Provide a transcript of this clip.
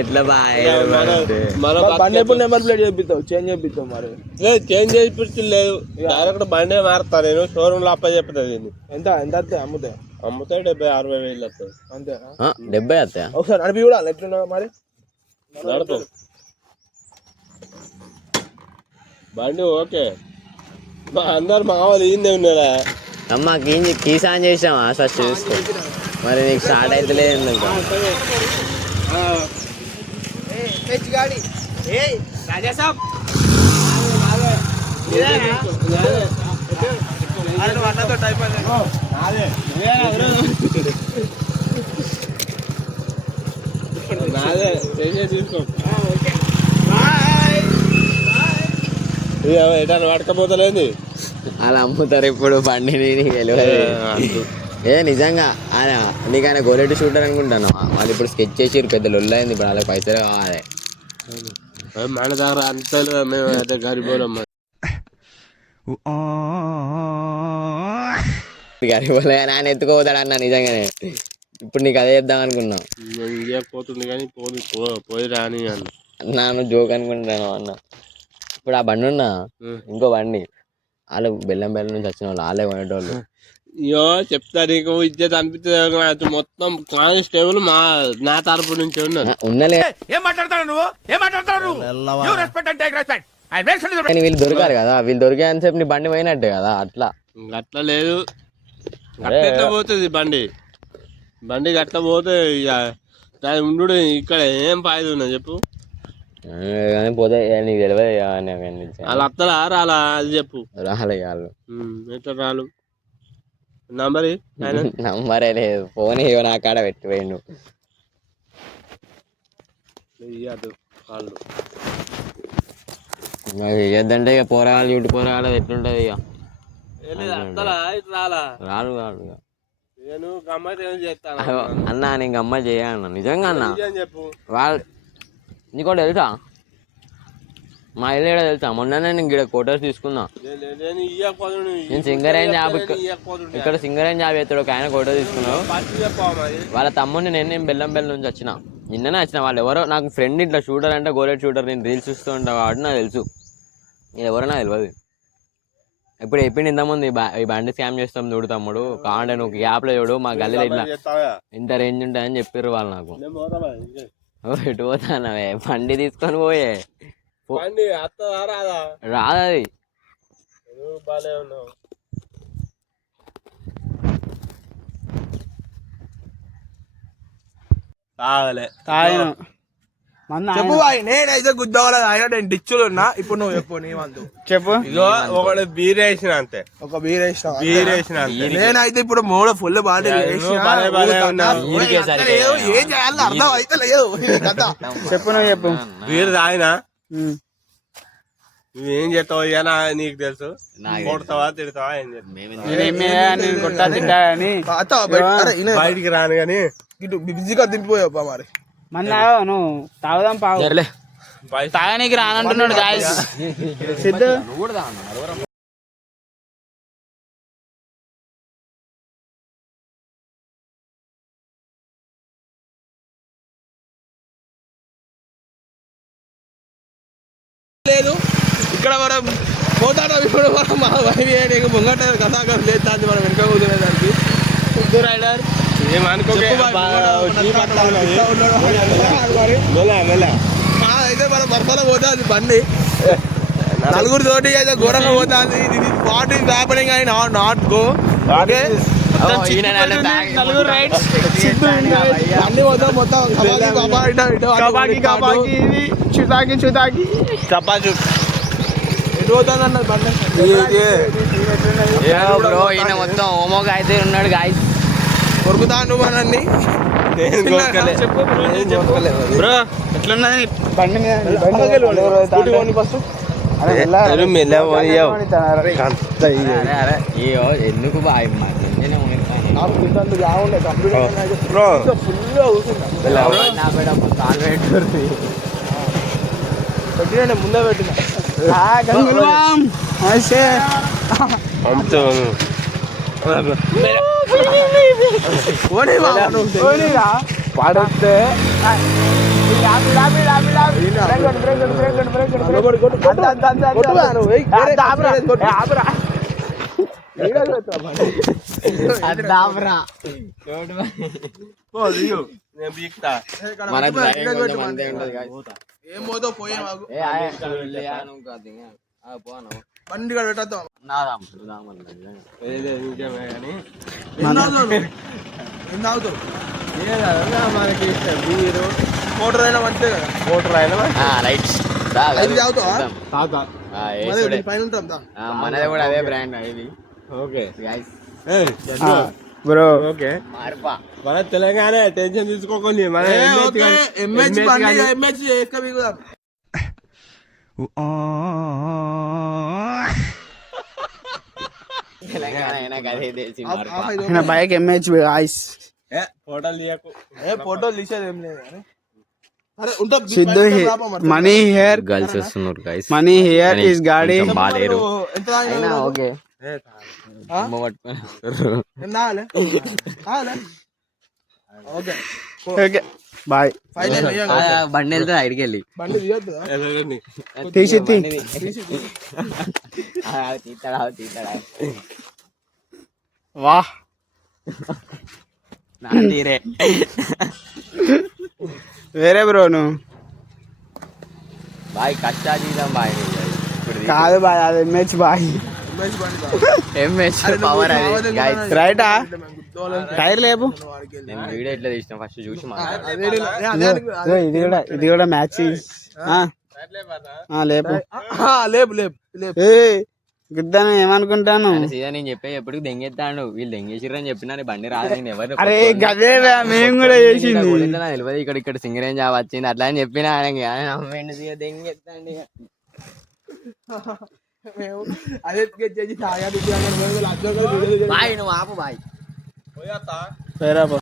ఎట్లా బండి ఎప్పుడు నెంబర్ ప్లేట్ చేపిస్తావు చేంజ్ చేపిస్తావు మరి లేదు చేంజ్ చేయించలేదు డైరెక్ట్ బండే మారుతా నేను షోరూమ్ లో అప్ప చెప్తాను ఎంత ఎంత వస్తాయి అమ్ముతాయి 70,000-60,000 వస్తాయి అంతేనా 70 వస్తాయా ఒకసారి నడిపి కూడా ఎట్లున్నా మరి నడుపు బండి ఓకే అందరు మా వాళ్ళు ఈయనే ఉన్నారా అమ్మ కీస్ ఆన్ చేసామా ఫస్ట్ చూసుకో మరి నీకు స్టార్ట్ అయితే లేదు ఎటాన్ని పడకపోతలేదు అలా అమ్ముతారు ఇప్పుడు బండిని నిజంగా ఆయన నీకు ఆయన గోరెడ్డి షూటర్ అనుకుంటాను వాళ్ళు ఇప్పుడు స్కెచ్ చేసి పెద్ద లొల్లు అయింది ఇప్పుడు వాళ్ళకి పైసలు కావాలి మన దగ్గర అంతలో మేము అయితే గరిబోలం గరిబోలే ఆయన ఎత్తుకోపోతాడు అన్న నిజంగానే ఇప్పుడు నీకు అదే చెప్దాం అనుకున్నా పోతుంది కానీ పోయి రాని అన్న నాను జోక్ అనుకుంటాను అన్న ఇప్పుడు ఆ బండి ఉన్నా ఇంకో బండి వాళ్ళు బెల్లం నుంచి వచ్చిన వాళ్ళు వాళ్ళే కొనేటోళ్ళు అయ్యో చెప్తా నీకు ఇజ్జత్ అనిపిస్తుంది మొత్తం కానిస్టేబుల్ నా తరపు నుంచి ఉన్నలే వీళ్ళు దొరికారు కదా వీళ్ళు దొరికేంత సేపు నీ బండి పోయినట్టే కదా అట్లా లేదు అట్లా పోతుంది బండి అట్లా పోతే దాని ఉండు ఇక్కడ ఏం ఫాయిదా ఉన్నది చెప్పు కానీ పోతే నీకు తెలియదు వాళ్ళు అత్తలా రాలా అది చెప్పు రాలే వాళ్ళు ఎట్లా రాలు నంబరే లేదు ఫోన్ నా కాడ పెట్టిపోయిండు ఇద్దంటే ఇక పోరాలు చుట్టు పోరాలు ఎట్లుంటది ఇక రాడు అన్నా నేను గమ్మత్ చేయను నిజంగా అన్న వాళ్ళు నీకోటి తెలుసా మా ఇల్లు ఏడా తెలుసా మొన్ననే నేను ఇక్కడ కోటర్స్ తీసుకున్నా నేను సింగరేంజ్ జాబ్ ఇక్కడ సింగరేంజ్ జాబ్ చేస్తాడు ఒక ఆయన కోటర్ తీసుకున్నావు వాళ్ళ తమ్ముడిని నేను బెల్లం నుంచి వచ్చిన నిన్ననే వచ్చిన వాళ్ళు ఎవరో నాకు ఫ్రెండ్ ఇట్లా షూటర్ అంటే గోరెడ్ షూటర్ నేను రీల్స్ చూస్తూ ఉంటాను కాబట్టి నాకు తెలుసు ఇది ఎవరో నాకు తెలియదు ఇప్పుడు చెప్పింది ఇంతకుముందు ఈ బండి స్కామ్ చేస్తాం చూడు తమ్ముడు కావాలంటే నువ్వు యాప్లో చూడు మా గల్లీలో ఇట్లా ఇంత రేంజ్ ఉంటాయని చెప్పారు వాళ్ళు నాకు ఎటు పోతానవే బండి తీసుకొని పోయే రాదది చెప్పు నేనైతే గుద్దవాళ్ళ నేను డిచ్చులు ఉన్నా ఇప్పుడు నువ్వు చెప్పు నీ వంతు చెప్పు ఇగో ఒకటి బీర్ వేసిన అంతే ఒక బీర్ వేసిన నేనైతే ఇప్పుడు మూడు ఫుల్ బాడీ ఏం చేయాలి అర్థం అయితే లేదు చెప్పు నువ్వు చెప్పు బీర్ తాగినా నువ్వేం చేస్తావు అయ్యా నీకు తెలుసు కొడతావా తిడతావా ఏం చేస్తావు బయటికి రాను కానీ ఇటు బిజీగా దింపిపోయావు మరి మన నువ్వు తాగుదాం పావు తాగనీకి రానంటున్నాడు గాయస్ సిద్ధు లేదు ఇక్కడ మనం పోతాడు ఇప్పుడు మా వైవి ముంగట కథాకర్ లేదు దాన్ని మనం వెనక కూర్చునేదానికి సిద్ధు రైడర్ అయితే మన పర్పల పోతుంది బండి నలుగురు తోటి అయితే ఘోరంగా పోతుంది ఇది what is happening I not go okay అన్ని పోతాం మొత్తం చపాచు ఎటు పోతాను బండి మొత్తం హోమోగా అయితే ఉన్నాడు గాయస్ కొరుకుతా నువ్వు అన్నీ బ్రో ఎట్లున్నది బండి ఎందుకు బాగా పెట్టినండి ముందే పెట్టిన పడితే నేను బీక్తా. మనకు ధైర్యం కొంచెం అంతే ఉంటది guys. ఏం పోతావు పోయే మాకు ఏ ఆయ్, లేను కాదు ఇంకా. పోను బండి కూడా పెట్టద్దాం నాదాం నిజమే కానీ ఏం తాగుతావు మనకి బీరు మోటార్ అయినా మంచిదే కదా మోటార్ అయినా రైట్ ఇది తాగుతావా తాత. పైన ఉంటాం దా మనది కూడా అదే బ్రాండ్ ఇది ఓకే guys. బ్రో ఓకే మార్పా మన తెలంగాణ టెన్షన్ తీసుకోకండి మన ఎంహెచ్ బండి ఎంహెచ్ వేసుక మీకు తెలంగాణ అయినా అదే దేశీ మార్పా నా బైక్ ఎంహెచ్ ఐస్ ఫోటోలు తీయకు. ఫోటోలు తీసేది ఏం లేదు కానీ అరే ఉంటా సిద్ధు మనీ హియర్ గర్ల్స్ వస్తున్నారు guys. మనీ హియర్ ఇస్ గాడి బాలేరు ఎంత అయినా ఓకే ఆ? అమ్మ పట్టుకొని వస్తారు. ఏం తాగాలి తాగాలి ఓకే ఓకే బాయ్ ఫైనల్ బండి వెళ్తుంది ఐడికి వెళ్ళి బండి తీయొద్దు ఎలాగండి? తీసి తీస్తాడా తీస్తాడా వా నా తీరే వేరే బ్రో నువ్వు బాయ్ కష్టా తీద్దాం బాయ్ ఇప్పుడు కాదు బాయ్ అది ఎంహెచ్ బాయ్ ఎంహెచ్ బండి ఎంహెచ్ పవర్ అది guys. రైటా టైర్ లేపు నేను వీడియో ఎట్లా తీసిన ఫస్ట్ చూసి ఇది కూడా మ్యాచ్ లేపు లేపు లేపు లేపు ఏ గుద్దాను ఏమనుకుంటాను సీదా నేను చెప్పే ఎప్పుడు దెంగెత్తాడు వీళ్ళు దెంగేసిర్రు అని చెప్పినా నీ బండి రాదు నేను ఎవరు అరే గదే మేము కూడా చేసింది తెలియదు ఇక్కడ సింగరేం జాబ్ వచ్చింది అట్లా అని చెప్పిన దెంగెత్తండి మేము అదే చేసి తాగాలి బాయ్ నువ్వు ఆపు బాయ్ పోయేత్తా? వేరే